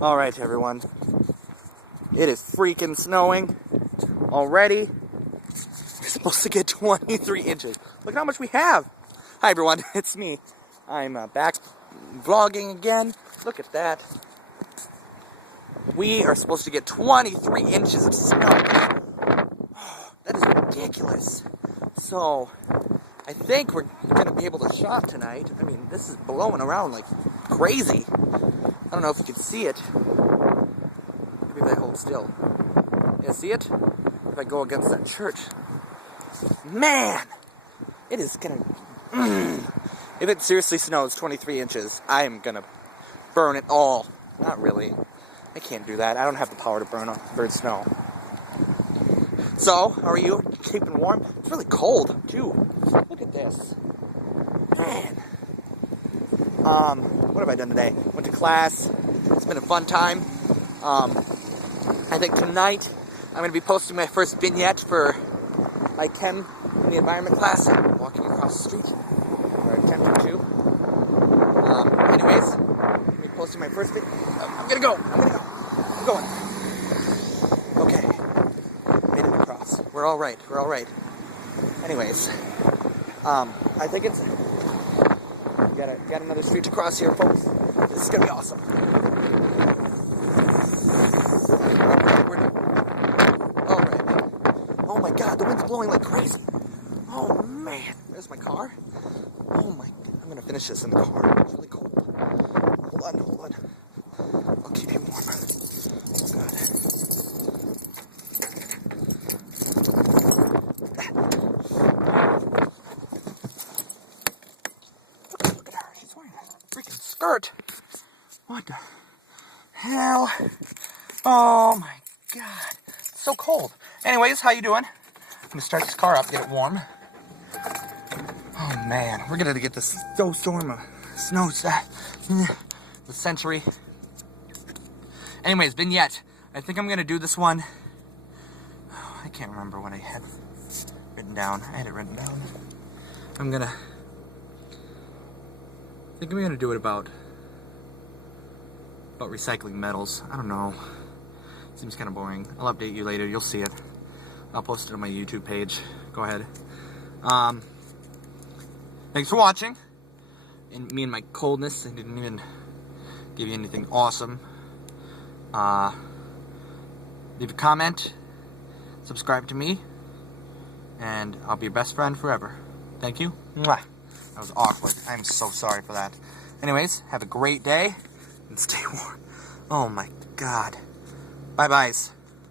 Alright everyone, it is freaking snowing already. We're supposed to get 23 inches. Look how much we have. Hi everyone, it's me. I'm back vlogging again. Look at that. We are supposed to get 23 inches of snow. That is ridiculous. So, I think we're going to be able to shop tonight. I mean, this is blowing around like crazy. I don't know if you can see it. Maybe if I hold still. Yeah, see it? If I go against that church. Man! It is gonna... If it seriously snows 23 inches, I am gonna burn it all. Not really. I can't do that. I don't have the power to burn snow. So, how are you? Keeping warm? It's really cold, too. Look at this. Man. What have I done today? Went to class. It's been a fun time. I think tonight I'm going to be posting my first vignette for my chem in the environment class. I'm walking across the street, or attempting to. Anyways, I'm going to be posting my first vignette. I'm going to go. I'm going. Okay. Made it across. We're all right. Anyways, I think it's... Got another street to cross here, folks. This is gonna be awesome. Alright. Oh my god, the wind's blowing like crazy. Oh man. There's my car. Oh my... I'm gonna finish this in the car. It's really cold. Hold on. I'll keep you warm. Oh god. Look at her. She's wearing a freaking skirt. What the hell? Oh my god. It's so cold. Anyways, how you doing? I'm gonna start this car up, get it warm. Oh man, we're gonna get this snowstorm of snow the century. Anyways, vignette. I think I'm gonna do this one. Oh, I can't remember what I had written down. I had it written down. I think I'm gonna do it about recycling metals. I don't know. Seems kind of boring. I'll update you later. You'll see it. I'll post it on my YouTube page. Go ahead. Thanks for watching. And me and my coldness, I didn't even give you anything awesome. Leave a comment. Subscribe to me. And I'll be your best friend forever. Thank you. Mwah. That was awkward. I'm so sorry for that. Anyways, have a great day. And stay warm. Oh my god. Bye-byes.